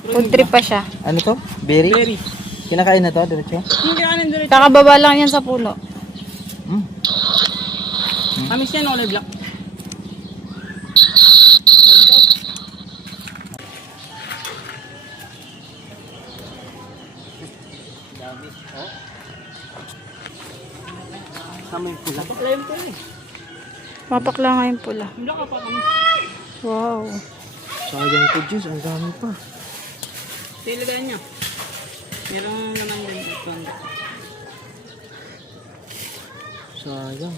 Food trip pa siya. Ano to? Berry? Berry. Kinakain na to, diretso? Hindi kanin diretso. Kakababa lang yan sa puno. Kamis yan, kulay black. Dami. Oh. Tama yung pula. Bakla yung pula eh. Mapakla nga yung pula. Black ka pa kami. Wow. Sayang ito, Diyos. Ang dami pa. Tiligaan nyo. Meron naman din dito. Sayang.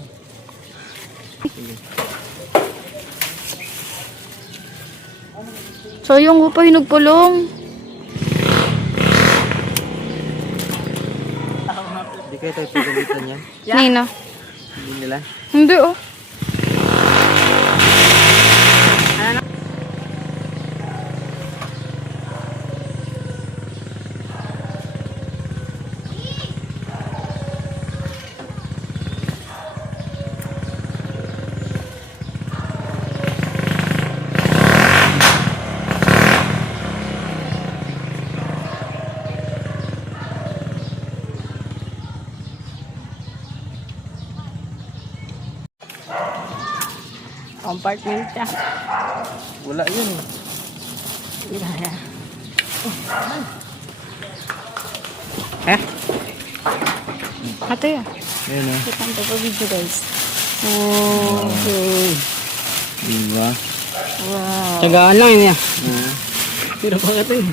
So yung upa hinugpulong. Hindi kayo tayo pagalitan yan. Nina. Hindi nila. Hindi oh. Compartment siya. Wala yun eh. Eh? Ate ah. Ayun oh. Kita nito pa video guys. Oh. Diba? Wow. Tsagaan lang yun yan. Oo. Pero bakit eh?